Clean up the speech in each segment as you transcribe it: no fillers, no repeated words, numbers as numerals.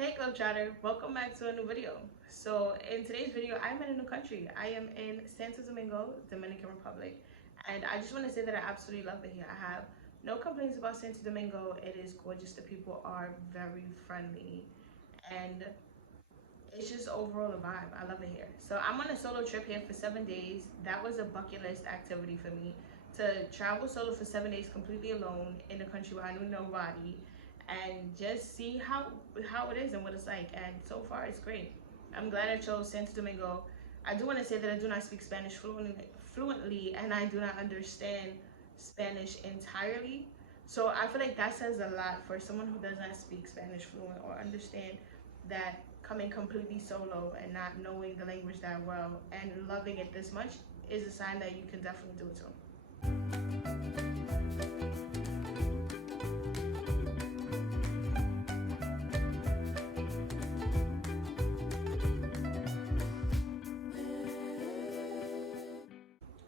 Hey Club Chatter, welcome back to a new video. So in today's video, I'm in a new country. I am in Santo Domingo, Dominican Republic. And I just want to say that I absolutely love it here. I have no complaints about Santo Domingo. It is gorgeous. The people are very friendly. And it's just overall a vibe. I love it here. So I'm on a solo trip here for 7 days. That was a bucket list activity for me, to travel solo for 7 days completely alone in a country where I knew nobody and just see how it is and what it's like. And so far it's great. I'm glad I chose Santo Domingo. I do want to say that I do not speak Spanish fluently, and I do not understand Spanish entirely. So I feel like that says a lot for someone who does not speak Spanish fluent or understand that coming completely solo and not knowing the language that well and loving it this much is a sign that you can definitely do it too.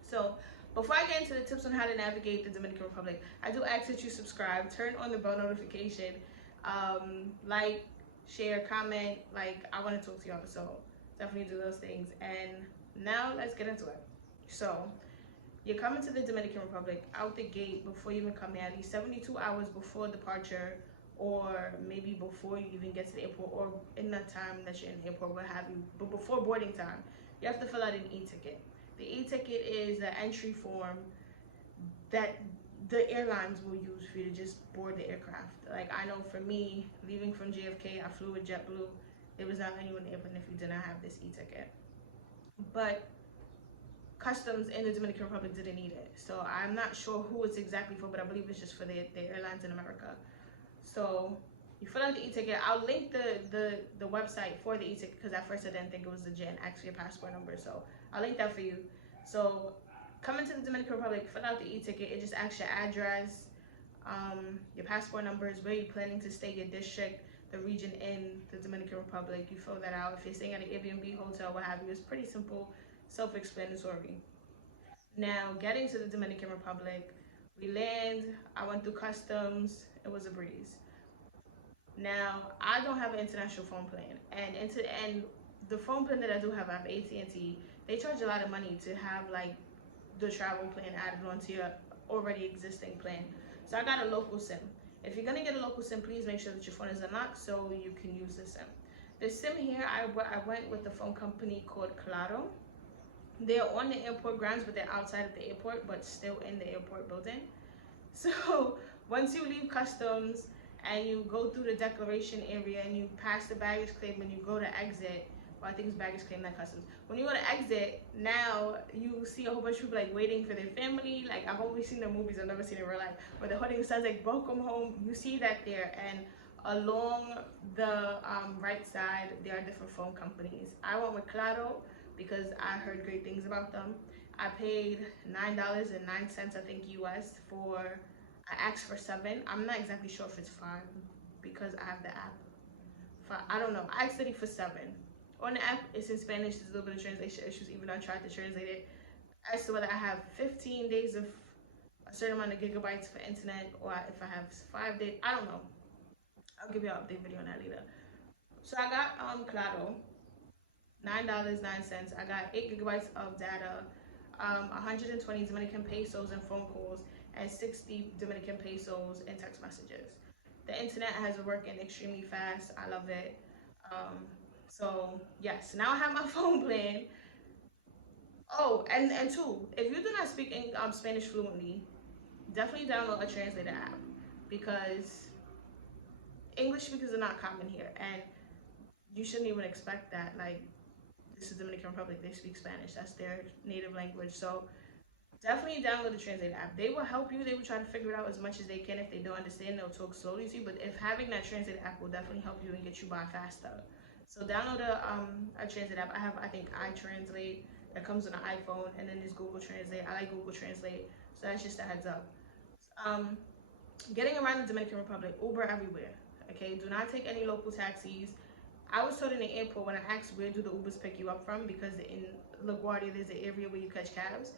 So before I get into the tips on how to navigate the Dominican Republic, I do ask that you subscribe, turn on the bell notification, like, share, comment. Like, I want to talk to y'all, so definitely do those things. And now let's get into it. So you're coming to the Dominican Republic out the gate before you even come here, at least 72 hours before departure, or maybe before you even get to the airport, or in that time that you're in the airport, what have you. But before boarding time, you have to fill out an e-ticket. The e-ticket is the entry form that the airlines will use for you to just board the aircraft. Like, I know for me, leaving from JFK, I flew with JetBlue. It was not letting you in the airplane if you did not have this e-ticket. But customs in the Dominican Republic didn't need it. So I'm not sure who it's exactly for, but I believe it's just for the airlines in America. So you fill out the e-ticket. I'll link the website for the e-ticket, because at first I didn't think it was legit and actually a passport number. So I'll link that for you. So coming to the Dominican Republic, fill out the e-ticket. It just asks your address, your passport numbers, where you're planning to stay, your district, the region in the Dominican Republic. You fill that out. If you're staying at an Airbnb, hotel, what have you, it's pretty simple, self-explanatory. Now, getting to the Dominican Republic, we land. I went through customs. It was a breeze. Now, I don't have an international phone plan, and the phone plan that I do have, I have AT&T. They charge a lot of money to have like the travel plan added onto your already existing plan. So I got a local SIM. If you're gonna get a local SIM, please make sure that your phone is unlocked so you can use the SIM. The SIM here, I went with the phone company called Claro. They're on the airport grounds, but they're outside of the airport, but still in the airport building. So once you leave customs and you go through the declaration area and you pass the baggage claim and you go to exit, well, I think it's baggage claim, not customs. When you go to exit, now you see a whole bunch of people like waiting for their family. Like, I've only seen the movies, I've never seen it in real life, where the holding signs like welcome home. You see that there, and along the right side there are different phone companies. I went with Claro because I heard great things about them. I paid $9.09, I think, US for, I asked for 7. I'm not exactly sure if it's 5 because I have the app. I don't know. I asked it for 7. On the app, it's in Spanish. There's a little bit of translation issues, even though I tried to translate it. As to whether I have 15 days of a certain amount of gigabytes for internet, or if I have 5 days, I don't know. I'll give you an update video on that later. So I got Claro, $9.09. I got 8 gigabytes of data, 120 Dominican pesos in phone calls, and 60 Dominican pesos in text messages. The internet has been working extremely fast. I love it. So yes, now I have my phone plan. Oh, and two, if you do not speak Spanish fluently, definitely download a translator app, because English speakers are not common here, and you shouldn't even expect that. Like, this is Dominican Republic, they speak Spanish. That's their native language. So definitely download the translator app. They will help you. They will try to figure it out as much as they can. If they don't understand, they'll talk slowly to you. But if having that translator app will definitely help you and get you by faster. So download a translate app. I have, I think, iTranslate that comes on the iPhone, and then there's Google Translate. I like Google Translate, so that's just a heads up. Getting around the Dominican Republic, Uber everywhere. Okay, do not take any local taxis. I was told in the airport when I asked where do the Ubers pick you up from, because in LaGuardia there's an area where you catch cabs.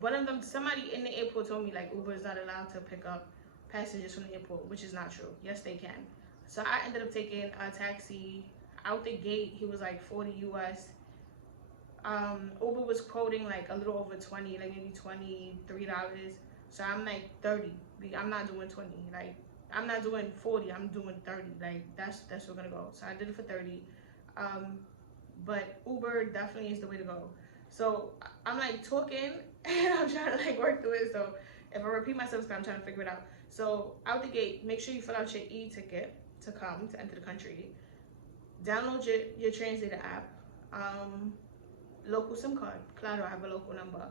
One of them, somebody in the airport told me like Uber is not allowed to pick up passengers from the airport, which is not true. Yes, they can. So I ended up taking a taxi. Out the gate, he was like 40 US. Uber was quoting like a little over 20, like maybe $23. So I'm like 30. I'm not doing 20. Like I'm not doing 40. I'm doing 30. Like that's what we're gonna go. So I did it for 30. Um, but Uber definitely is the way to go. So I'm like talking and I'm trying to like work through it. So if I repeat myself, I'm trying to figure it out. So out the gate, make sure you fill out your e-ticket to come to enter the country. Download your translator app. Local SIM card. Claro, I have a local number.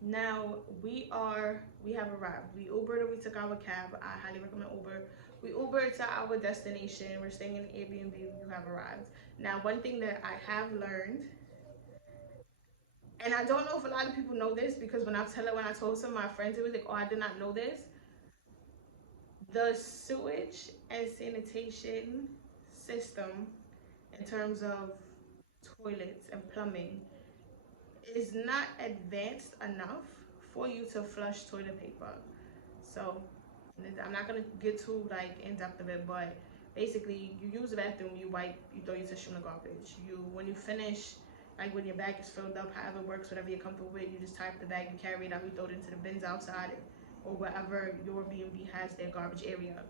Now we have arrived. We Ubered, we took our cab. I highly recommend Uber. We Ubered to our destination. We're staying in an Airbnb. We have arrived. Now, one thing that I have learned, and I don't know if a lot of people know this, because when I told some of my friends, it was like, oh, I did not know this. The sewage and sanitation system, in terms of toilets and plumbing, is not advanced enough for you to flush toilet paper. So I'm not gonna get too like in depth of it, but basically you use the bathroom, you wipe, you throw your tissue in the garbage. When you finish, like when your bag is filled up, however it works, whatever you're comfortable with, you just tie up the bag, you carry it out, you throw it into the bins outside or wherever your B&B has their garbage area.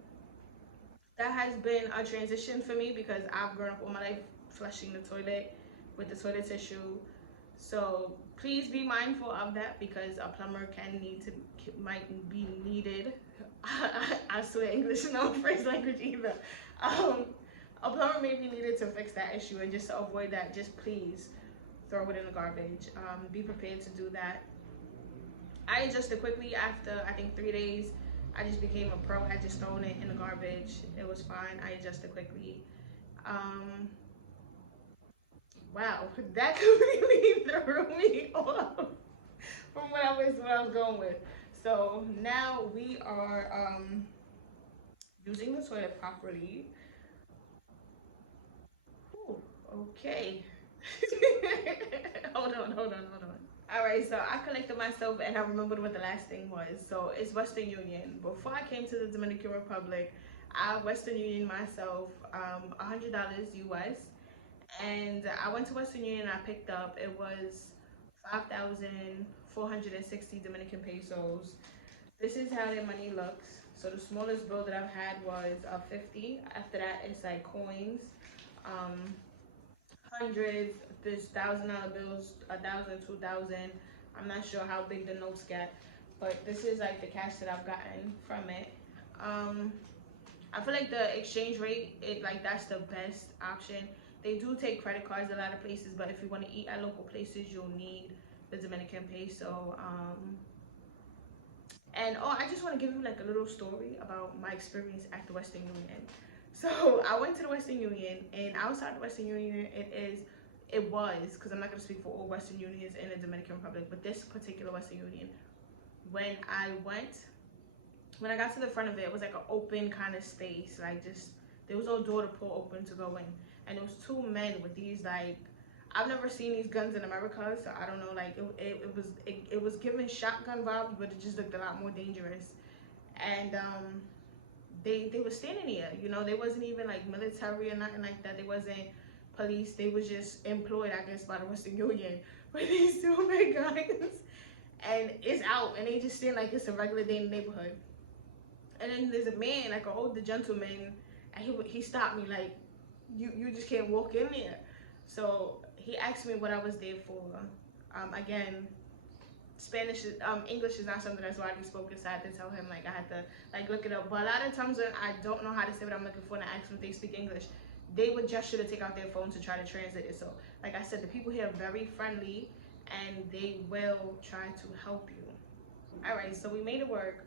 That has been a transition for me because I've grown up all my life flushing the toilet with the toilet tissue. So please be mindful of that, because a plumber might be needed. I swear English is not my first language either. A plumber may be needed to fix that issue, and just to avoid that, just please throw it in the garbage. Be prepared to do that. I adjusted quickly after I think 3 days. I just became a pro at just throwing it in the garbage. It was fine. I adjusted quickly. Wow, that completely threw me off from what I was going with. So now we are using the toilet properly. Whew, okay. hold on. All right, so I collected myself and I remembered what the last thing was. So it's Western Union. Before I came to the Dominican Republic, I Western Union myself $100 US. And I went to Western Union and I picked up, it was 5,460 Dominican pesos. This is how their money looks. So the smallest bill that I've had was 50. After that, it's like coins, hundreds, there's $1,000 bills, 1,000, 2,000. I'm not sure how big the notes get, but this is like the cash that I've gotten from it. I feel like the exchange rate, that's the best option. They do take credit cards a lot of places, but if you want to eat at local places, you'll need the Dominican peso. And I just want to give you like a little story about my experience at the Western Union. So I went to the Western Union, and outside the Western Union, it was, because I'm not going to speak for all Western Unions in the Dominican Republic, but this particular Western Union, when I got to the front of it, it was like an open kind of space, like just, there was no door to pull open to go in. And there was two men with these, like, I've never seen these guns in America, so I don't know, like, it was giving shotgun vibes, but it just looked a lot more dangerous. And they were standing here, they wasn't even like military or nothing like that. They wasn't police. They was just employed, I guess, by the Western Union with these two big guns. And it's out, and they just stand like it's a regular day in the neighborhood. And then there's a man, like an older gentleman, and he stopped me like, you just can't walk in there. So he asked me what I was there for. Again, English is not something that's widely spoken, so I had to tell him, like, I had to like look it up. But a lot of times when I don't know how to say what I'm looking for and I ask them if they speak English, they would gesture to take out their phone to try to translate it. So like I said, the people here are very friendly and they will try to help you. All right, so we made it work.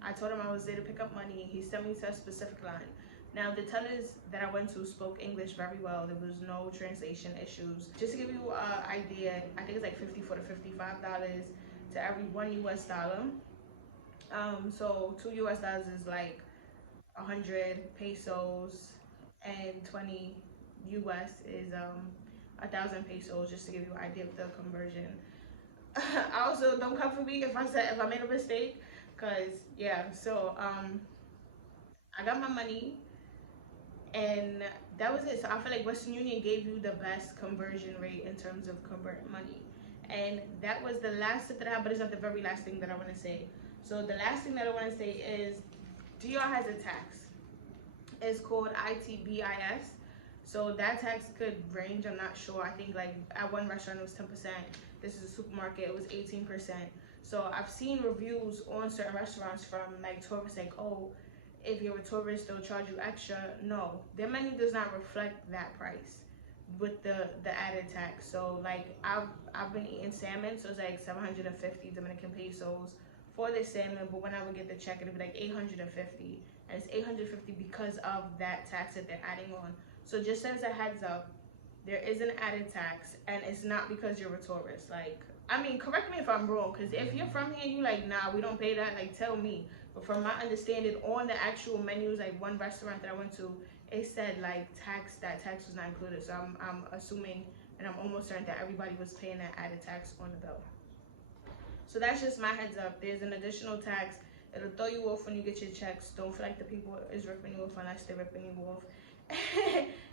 I told him I was there to pick up money. He sent me to a specific line. Now, the tellers that I went to spoke English very well. There was no translation issues. Just to give you an idea, I think it's like $54 to $55 to every $1 US. So $2 US is like 100 pesos, and 20 US is 1,000 pesos, just to give you an idea of the conversion. Also, don't come for me if I made a mistake, because yeah, so I got my money, and that was it. So I feel like Western Union gave you the best conversion rate in terms of converting money. And that was the last tip that I have, but it's not the very last thing that I want to say. So the last thing that I want to say is DR has a tax. It's called ITBIS. So that tax could range, I'm not sure. I think like at one restaurant it was 10%. This is a supermarket, it was 18%. So I've seen reviews on certain restaurants from like tourists like, oh, if you're a tourist, they'll charge you extra. No, their menu does not reflect that price with the added tax. So like I've been eating salmon, so it's like 750 Dominican pesos for the salmon, but when I would get the check, it'd be like 850, and it's 850 because of that tax that they're adding on. So just as a heads up, there is an added tax, and it's not because you're a tourist. Like, I mean, correct me if I'm wrong, because if you're from here and you like, nah, we don't pay that, like, tell me. But from my understanding, on the actual menus, like one restaurant that I went to, it said like that tax was not included. So I'm assuming, and I'm almost certain that everybody was paying that added tax on the bill. So that's just my heads up. There's an additional tax. It'll throw you off when you get your checks. Don't feel like the people is ripping you off unless they're ripping you off.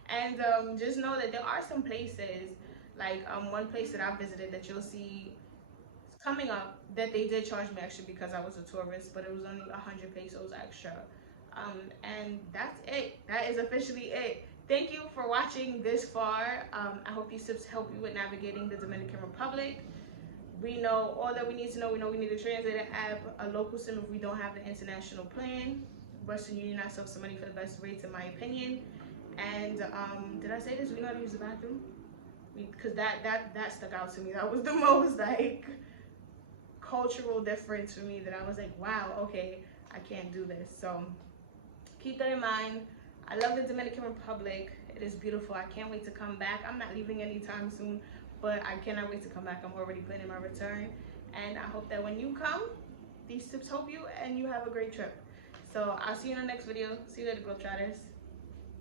And just know that there are some places, like one place that I visited that you'll see coming up, that they did charge me extra because I was a tourist, but it was only 100 pesos extra. And that's it. That is officially it. Thank you for watching this far. I hope these tips help you with navigating the Dominican Republic. We know all that we need to know. We know we need a translator app, a local SIM if we don't have the international plan. Western Union ourselves some money for the best rates, in my opinion. And did I say this? We know how to use the bathroom? Because that stuck out to me. That was the most like cultural difference for me, that I was like, wow, okay, I can't do this. So keep that in mind. I love the Dominican Republic. It is beautiful. I can't wait to come back. I'm not leaving anytime soon, but I cannot wait to come back. I'm already planning my return, and I hope that when you come, these tips help you and you have a great trip. So I'll see you in the next video. See you later, Globetrotters.